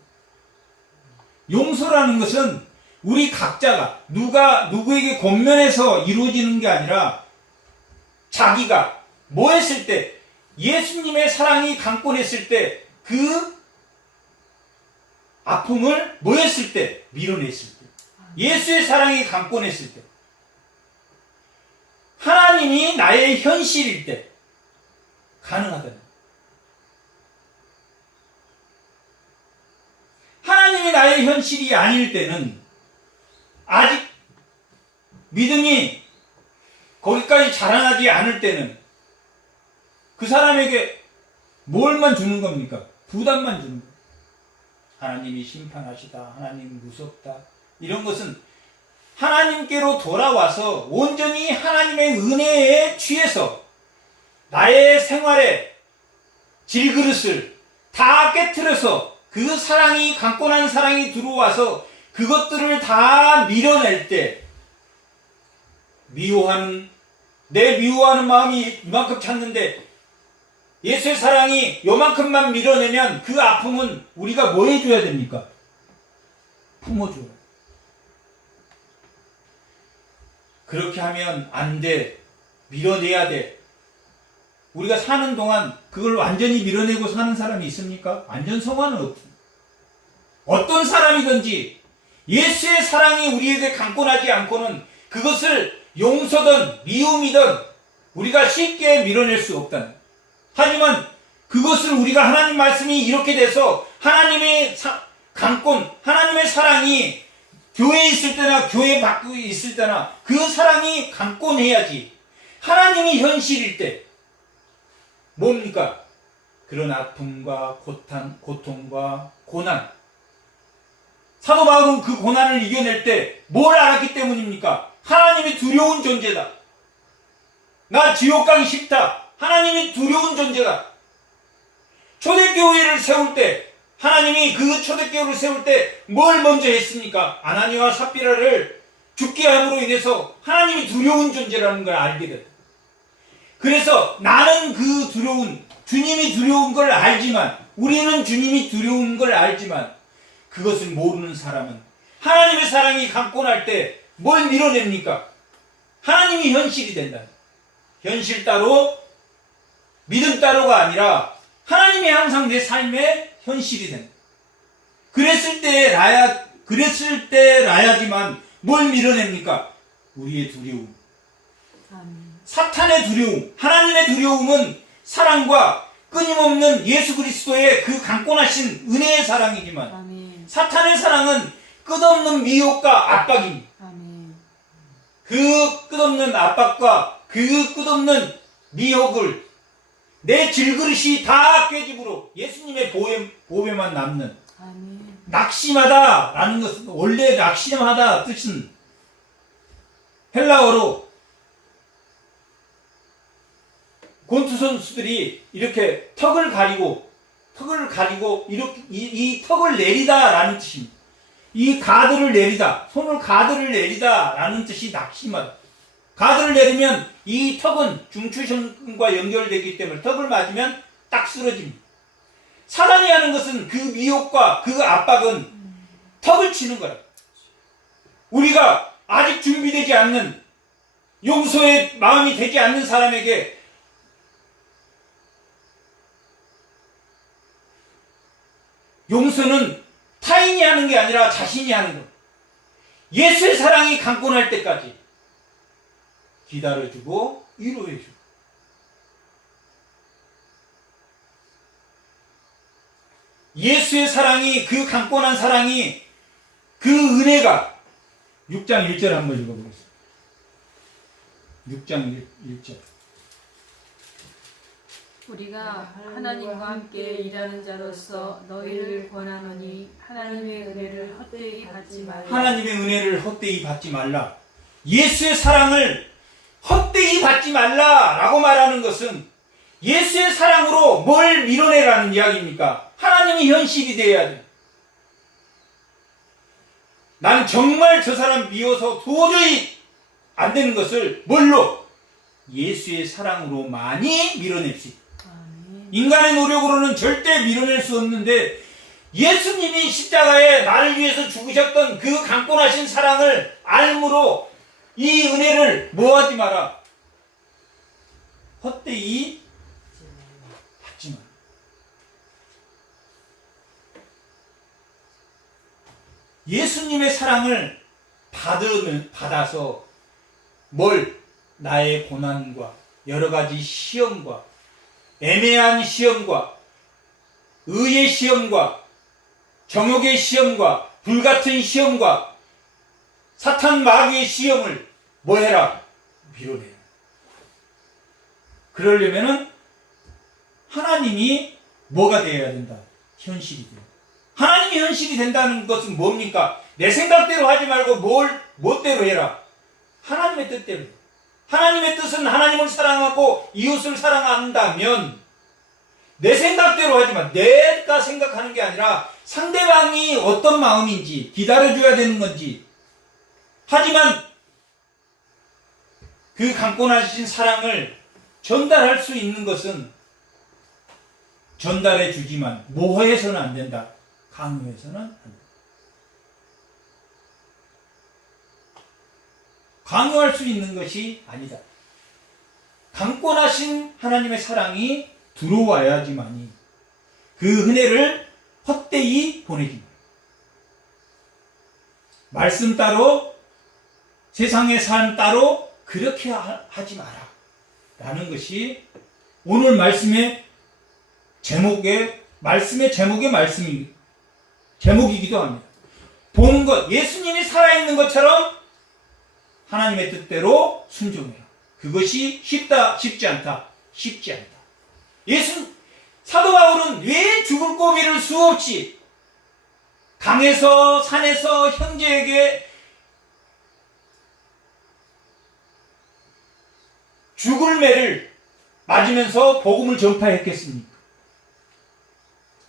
용서라는 것은 우리 각자가 누구에게 권면해서 이루어지는 게 아니라, 자기가 뭐 했을 때, 예수님의 사랑이 강권했을 때, 그 아픔을 뭐 했을 때? 밀어냈을 때. 예수의 사랑이 강권했을 때. 하나님이 나의 현실일 때 가능하다. 하나님이 나의 현실이 아닐 때는, 아직 믿음이 거기까지 자라나지 않을 때는 그 사람에게 뭘만 주는 겁니까? 부담만 주는 겁니다. 하나님이 심판하시다, 하나님 무섭다, 이런 것은 하나님께로 돌아와서 온전히 하나님의 은혜에 취해서 나의 생활에 질그릇을 다 깨트려서 그 사랑이, 강권한 사랑이 들어와서 그것들을 다 밀어낼 때, 내 미워하는 마음이 이만큼 찼는데 예수의 사랑이 요만큼만 밀어내면 그 아픔은 우리가 뭐 해줘야 됩니까? 품어줘요. 그렇게 하면 안 돼. 밀어내야 돼. 우리가 사는 동안 그걸 완전히 밀어내고 사는 사람이 있습니까? 완전 성화는 없습니다. 어떤 사람이든지 예수의 사랑이 우리에게 강권하지 않고는 그것을 용서든 미움이든 우리가 쉽게 밀어낼 수 없다는. 하지만 그것을 우리가, 하나님 말씀이 이렇게 돼서 하나님의 강권, 하나님의 사랑이 교회에 있을 때나 교회 밖에 있을 때나 그 사랑이 강권해야지. 하나님이 현실일 때 뭡니까? 그런 아픔과 고통과 고난, 사도 바울은 그 고난을 이겨낼 때 뭘 알았기 때문입니까? 하나님이 두려운 존재다. 나 지옥 가기 싫다. 하나님이 두려운 존재다. 초대교회를 세울 때, 하나님이 그 초대교회를 세울 때 뭘 먼저 했습니까? 아나니와 삽비라를 죽게 함으로 인해서 하나님이 두려운 존재라는 걸 알게 됐다. 그래서 나는 그 두려운, 주님이 두려운 걸 알지만, 우리는 주님이 두려운 걸 알지만, 그것을 모르는 사람은 하나님의 사랑이 강권할 때 뭘 밀어냅니까? 하나님이 현실이 된다. 현실 따로, 믿음 따로가 아니라 하나님이 항상 내 삶의 현실이 된다. 그랬을 때라야지만 뭘 밀어냅니까? 우리의 두려움. 아멘. 사탄의 두려움, 하나님의 두려움은 사랑과 끊임없는 예수 그리스도의 그 강권하신 은혜의 사랑이지만, 아멘. 사탄의 사랑은 끝없는 미혹과 압박입니다. 아멘. 그 끝없는 압박과 그 끝없는 미혹을 내 질그릇이 다 깨집으로 예수님의 보배만 남는, 아멘. 낙심하다라는 것은, 원래 낙심하다 뜻은 헬라어로 권투 선수들이 이렇게 턱을 가리고 이렇게 이 턱을 내리다라는 뜻입니다. 이 가드를 내리다, 손을 가드를 내리다라는 뜻이 낙심하다. 가드를 내리면 이 턱은 중추신근과 연결되기 때문에 턱을 맞으면 딱 쓰러집니다. 사단이 하는 것은 그 미혹과 그 압박은 턱을 치는 거라. 우리가 아직 준비되지 않는, 용서의 마음이 되지 않는 사람에게 용서는 타인이 하는 게 아니라 자신이 하는 것. 예수의 사랑이 강권할 때까지 기다려주고 위로해주고, 예수의 사랑이, 그 강권한 사랑이, 그 은혜가 6장 1절 한번 읽어보겠습니다. 6장 1절. 우리가 하나님과 함께 일하는 자로서 너희를 권하노니 하나님의 은혜를 헛되이 받지 말라. 하나님의 은혜를 헛되이 받지 말라. 예수의 사랑을 헛되이 받지 말라라고 말하는 것은 예수의 사랑으로 뭘 밀어내라는 이야기입니까? 하나님이 현실이 돼야 돼. 나는 정말 저 사람 미워서 도저히 안 되는 것을 뭘로? 예수의 사랑으로 많이 밀어낼 수 있다. 인간의 노력으로는 절대 밀어낼 수 없는데, 예수님이 십자가에 나를 위해서 죽으셨던 그 강권하신 사랑을 알므로 이 은혜를 뭐하지 마라. 헛되이 받지 마라. 예수님의 사랑을 받아서 뭘? 나의 고난과 여러 가지 시험과 애매한 시험과 의의 시험과 정욕의 시험과 불같은 시험과 사탄 마귀의 시험을 뭐 해라? 밀어내라. 그러려면은 하나님이 뭐가 되어야 된다? 현실이 된다. 하나님이 현실이 된다는 것은 뭡니까? 내 생각대로 하지 말고 멋대로 해라. 하나님의 뜻대로. 하나님의 뜻은 하나님을 사랑하고 이웃을 사랑한다면 내 생각대로 하지만, 내가 생각하는 게 아니라 상대방이 어떤 마음인지 기다려줘야 되는 건지, 하지만 그 강권하신 사랑을 전달할 수 있는 것은 전달해 주지만 모호해서는 안 된다. 강요해서는 안 된다. 강요할 수 있는 것이 아니다. 강권하신 하나님의 사랑이 들어와야지만이 그 은혜를 헛되이 보내지 마라. 말씀 따로, 세상의 삶 따로 그렇게 하지 마라. 라는 것이 오늘 말씀의 제목이기도 합니다. 보는 것, 예수님이 살아있는 것처럼 하나님의 뜻대로 순종해라. 그것이 쉽다, 쉽지 않다. 쉽지 않다. 사도 바울은 왜 죽을 고비를 수없이 강에서 산에서 형제에게 죽을 매를 맞으면서 복음을 전파했겠습니까?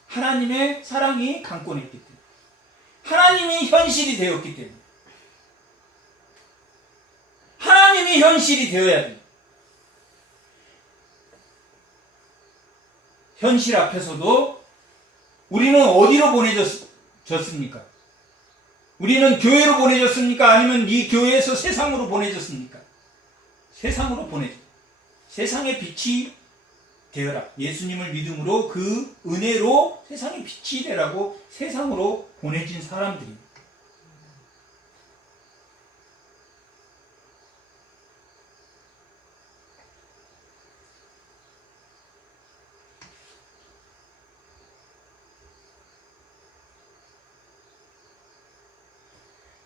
하나님의 사랑이 강권했기 때문에, 하나님이 현실이 되었기 때문에, 하나님이 현실이 되어야 됩니다. 현실 앞에서도 우리는 어디로 보내졌습니까? 우리는 교회로 보내졌습니까? 아니면 이 교회에서 세상으로 보내졌습니까? 세상으로 보내졌습니다. 세상의 빛이 되어라. 예수님을 믿음으로 그 은혜로 세상의 빛이 되라고 세상으로 보내진 사람들입니다.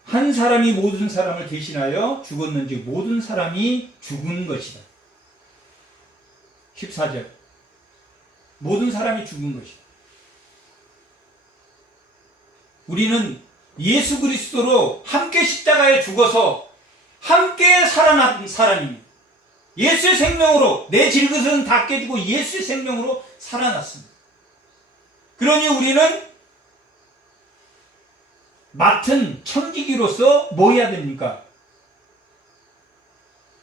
한 사람이 모든 사람을 대신하여 죽었는지 모든 사람이 죽은 것이다. 14절. 모든 사람이 죽은 것이다. 우리는 예수 그리스도로 함께 십자가에 죽어서 함께 살아난 사람입니다. 예수의 생명으로 내 질것은 다 깨지고 예수의 생명으로 살아났습니다. 그러니 우리는 맡은 청지기로서 뭐 해야 됩니까?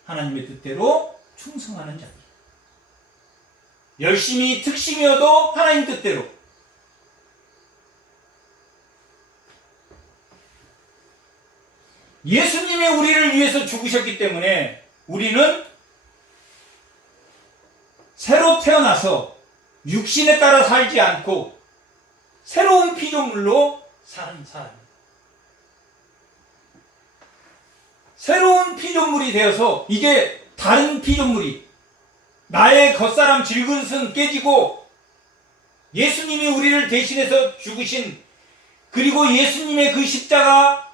하나님의 뜻대로 충성하는 자들. 열심히 특심이어도 하나님 뜻대로. 예수님이 우리를 위해서 죽으셨기 때문에 우리는 새로 태어나서 육신에 따라 살지 않고 새로운 피조물로 사는 사람입니다. 새로운 피조물이 되어서 이제 다른 피조물이 나의 겉사람 질근은 깨지고 예수님이 우리를 대신해서 죽으신 그리고 예수님의 그 십자가에서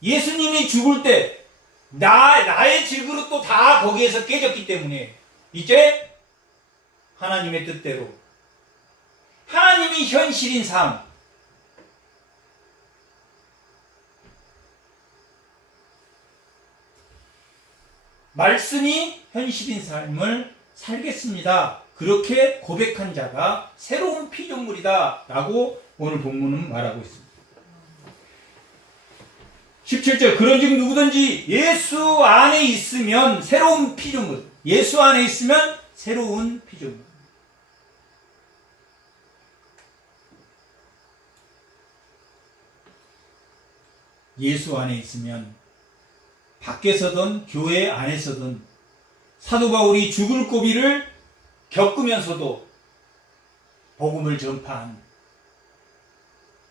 예수님이 죽을 때 나의 질그릇도 다 거기에서 깨졌기 때문에 이제 하나님의 뜻대로 하나님이 현실인 삶, 말씀이 현실인 삶을 살겠습니다. 그렇게 고백한 자가 새로운 피조물이다 라고 오늘 본문은 말하고 있습니다. 17절. 그런즉 누구든지 예수 안에 있으면 새로운 피조물, 예수 안에 있으면 새로운 피조물. 예수 안에 있으면 밖에서든 교회 안에서든 사도 바울이 죽을 고비를 겪으면서도 복음을 전파한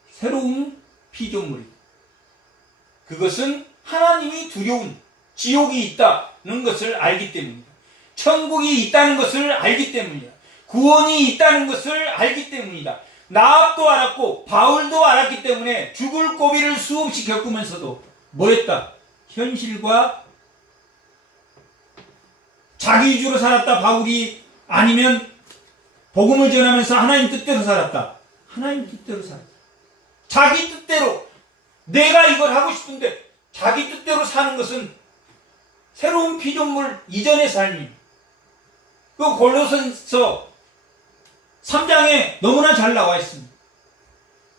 새로운 피조물이, 그것은 하나님이 두려운 지옥이 있다는 것을 알기 때문입니다. 천국이 있다는 것을 알기 때문입니다. 구원이 있다는 것을 알기 때문이다. 나압도 알았고 바울도 알았기 때문에 죽을 고비를 수없이 겪으면서도 뭐했다? 현실과 자기 위주로 살았다. 바울이 아니면 복음을 전하면서 하나님 뜻대로 살았다. 하나님 뜻대로 살았다. 자기 뜻대로 내가 이걸 하고 싶은데 자기 뜻대로 사는 것은 새로운 피조물 이전의 삶이. 그 골로새서 3장에 너무나 잘 나와 있습니다.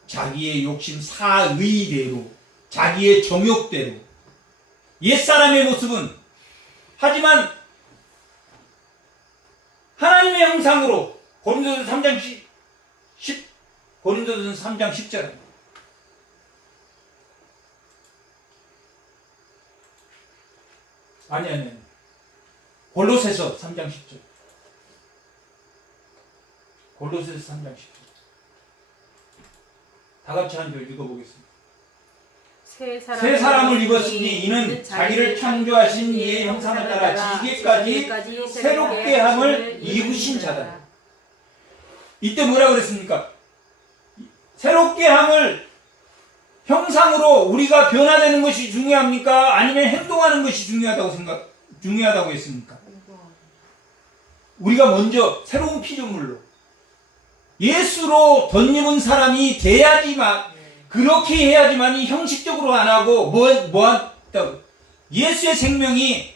자기의 욕심 사의대로, 자기의 정욕대로, 옛사람의 모습은 하지만 하나님의 형상으로. 고린도전서 3장 10절. 아니. 골로새서 3장 10절. 골로새서 3장 10절. 다 같이 한 절 읽어보겠습니다. 새 사람을 입었으니 이는 자기를 창조하신 이의 형상을 따라 지기까지 새롭게 함을 입으신 자다. 이때 뭐라 그랬습니까? 새롭게 함을 형상으로 우리가 변화되는 것이 중요합니까? 아니면 행동하는 것이 중요하다고 했습니까? 우리가 먼저 새로운 피조물로 예수로 덧입은 사람이 돼야지만, 그렇게 해야지만이 형식적으로 안 하고 뭐 한다고. 예수의 생명이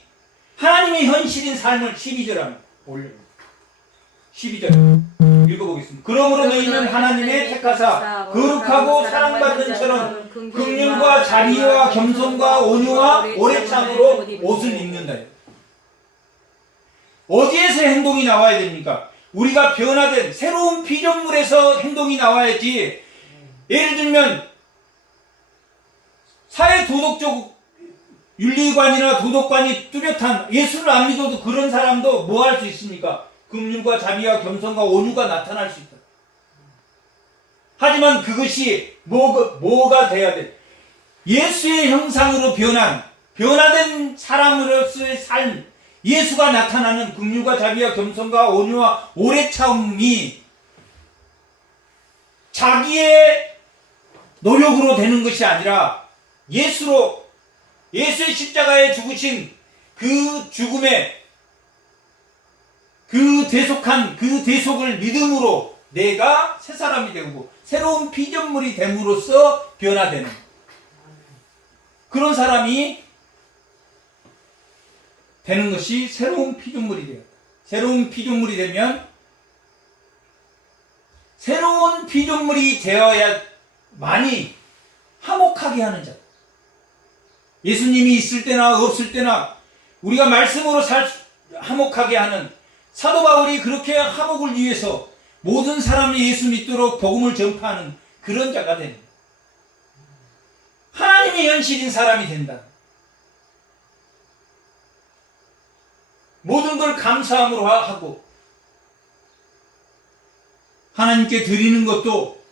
하나님의 현실인 삶을 12절 하면 올려. 12절 읽어보겠습니다. 그러므로 너희는 하나님의 택하사 거룩하고 사랑받는 처럼 긍휼과 자비와 겸손과 온유와 오래 참으로 옷을 입는다. 어디에서 행동이 나와야 됩니까? 우리가 변화된 새로운 피조물에서 행동이 나와야지. 예를 들면 사회 도덕적 윤리관이나 도덕관이 뚜렷한, 예수를 안 믿어도 그런 사람도 뭐 할 수 있습니까? 긍휼과 자비와 겸손과 온유가 나타날 수 있다. 하지만 그것이 뭐가 돼야 돼? 예수의 형상으로 변화된 사람으로서의 삶, 예수가 나타나는 긍휼과 자비와 겸손과 온유와 오래 참음이 자기의 노력으로 되는 것이 아니라 예수의 십자가에 죽으신 그 죽음에 그 대속을 믿음으로 내가 새 사람이 되고 새로운 피조물이 됨으로써 변화되는 그런 사람이 되는 것이 새로운 피조물이 되었다. 새로운 피조물이 되면, 새로운 피조물이 되어야 많이 화목하게 하는 자. 예수님이 있을 때나 없을 때나 우리가 말씀으로 화목하게 하는, 사도 바울이 그렇게 화목을 위해서 모든 사람이 예수 믿도록 복음을 전파하는 그런 자가 됩니다. 하나님의 현실인 사람이 된다. 모든 걸 감사함으로 하고 하나님께 드리는 것도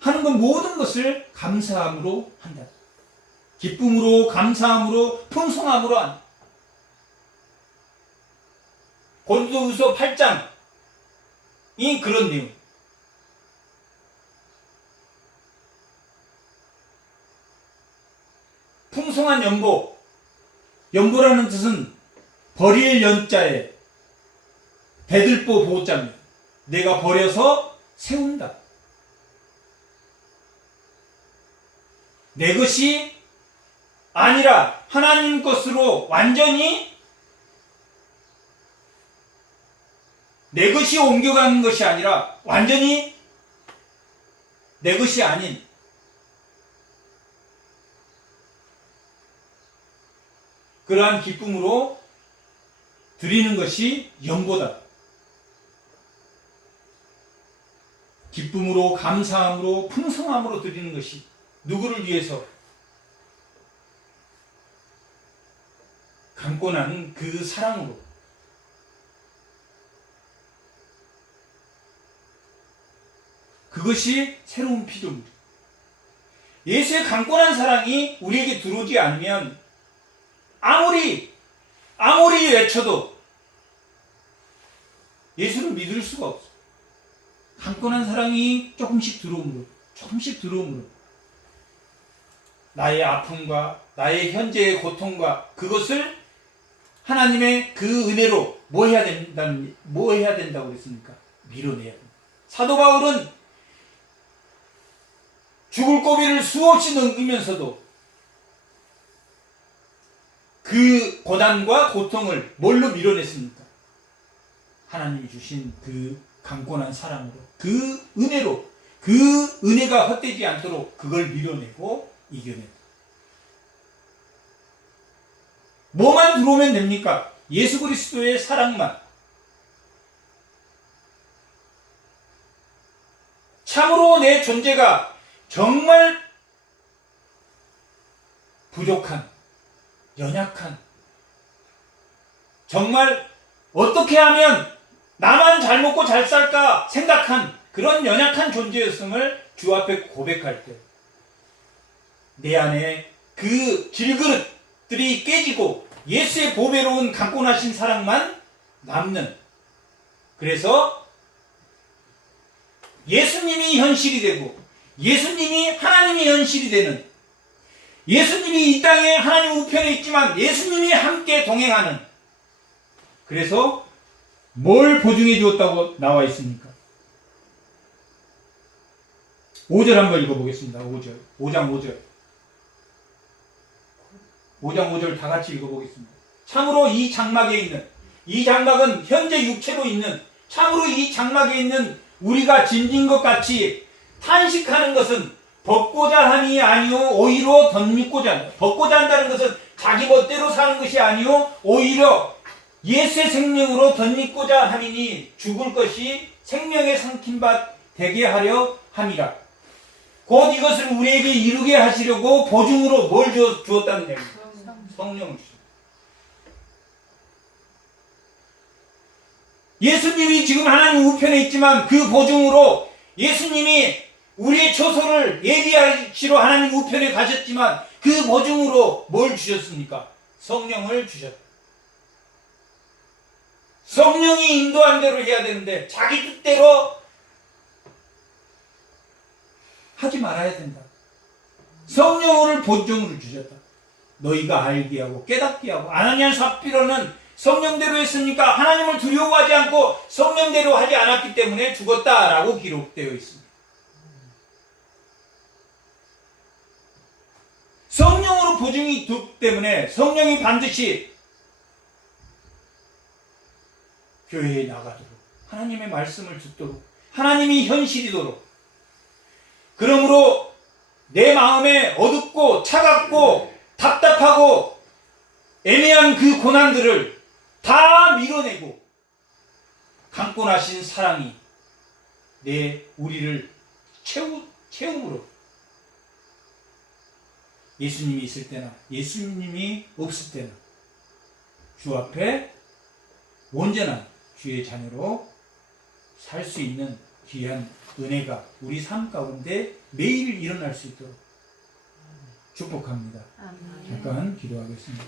하는 것 모든 것을 감사함으로 한다. 기쁨으로, 감사함으로, 풍성함으로 한다. 고린도후서 8장이 그런 내용. 풍성한 연보. 연보라는 뜻은 버릴 연자에 배들보 보자입니다. 내가 버려서 세운다. 내 것이 아니라 하나님 것으로 완전히 내 것이 옮겨가는 것이 아니라 완전히 내 것이 아닌 그러한 기쁨으로 드리는 것이 연보다. 기쁨으로, 감사함으로, 풍성함으로 드리는 것이 누구를 위해서? 강권한 그 사랑으로. 그것이 새로운 피조물. 예수의 강권한 사랑이 우리에게 들어오지 않으면 아무리 외쳐도 예수를 믿을 수가 없어. 강권한 사랑이 조금씩 들어옴으로 나의 아픔과 나의 현재의 고통과 그것을 하나님의 그 은혜로 뭐 해야 된다고 그랬습니까? 밀어내야 됩니다. 사도 바울은 죽을 고비를 수없이 넘기면서도 그 고난과 고통을 뭘로 밀어냈습니까? 하나님이 주신 그 강권한 사랑으로, 그 은혜로, 그 은혜가 헛되지 않도록 그걸 밀어내고 이겨낸다. 뭐만 들어오면 됩니까? 예수 그리스도의 사랑만. 참으로 내 존재가 정말 부족한, 연약한, 정말 어떻게 하면 나만 잘 먹고 잘 살까 생각한 그런 연약한 존재였음을 주 앞에 고백할 때 내 안에 그 질그릇들이 깨지고 예수의 보배로운 강권하신 사랑만 남는, 그래서 예수님이 현실이 되고 예수님이 하나님이 현실이 되는, 예수님이 이 땅에 하나님 우편에 있지만 예수님이 함께 동행하는, 그래서 뭘 보증해 주었다고 나와 있습니까? 5절 한번 읽어보겠습니다. 5절. 5장 5절. 5장 5절 다 같이 읽어보겠습니다. 참으로 이 장막에 있는, 이 장막은 현재 육체로 있는, 참으로 이 장막에 있는 우리가 짐진 것 같이 탄식하는 것은 벗고자 함이 아니요 오히려 덧입고자 한다. 벗고자 한다는 것은 자기 멋대로 사는 것이 아니요 오히려 예수의 생명으로 덧입고자 함이니 죽을 것이 생명의 삼킨 바 되게 하려 함이라. 곧 이것을 우리에게 이루게 하시려고 보증으로 뭘 주었다는 얘기입니다. 성령을 주셨다. 예수님이 지금 하나님 우편에 있지만 그 보증으로 예수님이 우리의 처소를 예비하시러 하나님 우편에 가셨지만 그 보증으로 뭘 주셨습니까? 성령을 주셨다. 성령이 인도한 대로 해야 되는데 자기 뜻대로 하지 말아야 된다. 성령을 보증으로 주셨다. 너희가 알게 하고 깨닫게 하고. 아나니아 삽비라는 성령대로 했으니까 하나님을 두려워하지 않고 성령대로 하지 않았기 때문에 죽었다라고 기록되어 있습니다. 성령으로 보증이 됐기 때문에 성령이 반드시 교회에 나가도록, 하나님의 말씀을 듣도록, 하나님이 현실이도록. 그러므로 내 마음에 어둡고 차갑고 답답하고 애매한 그 고난들을 다 밀어내고 감고 나신 사랑이 우리를 채움으로 예수님이 있을 때나 예수님이 없을 때나 주 앞에 온전한 주의 자녀로 살 수 있는 귀한 은혜가 우리 삶 가운데 매일 일어날 수 있도록 축복합니다. 아멘. 잠깐 기도하겠습니다.